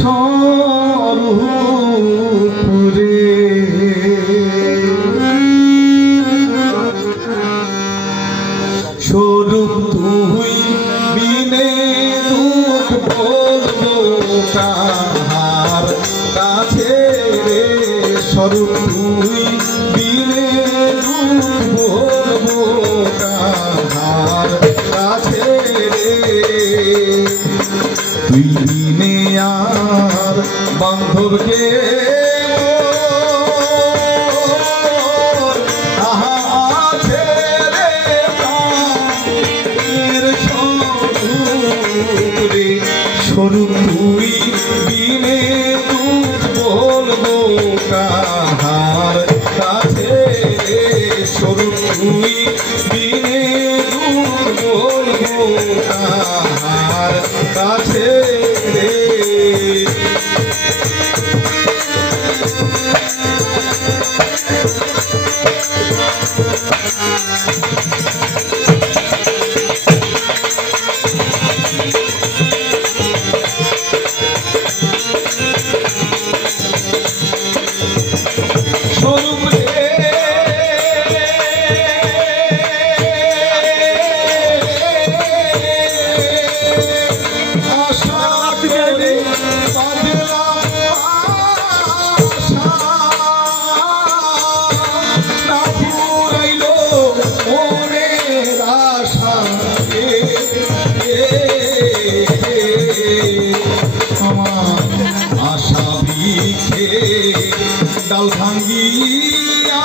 স্বরূপরে স্বরূপ তুই বিনে দুঃখ বলবো কাহার কাছে রে স্বরূপ তুই বিনে দুঃখ বলবো কাহার কাছে রে তুই বিনে আর বান্ধবকে স্বরূপ তুই বিনে দুঃখ বলবো কাহার কাছে স্বরূপ তুই বিনে দুঃখ বলবো কাহার কাছে রে ডাল ভাঙ্গিয়া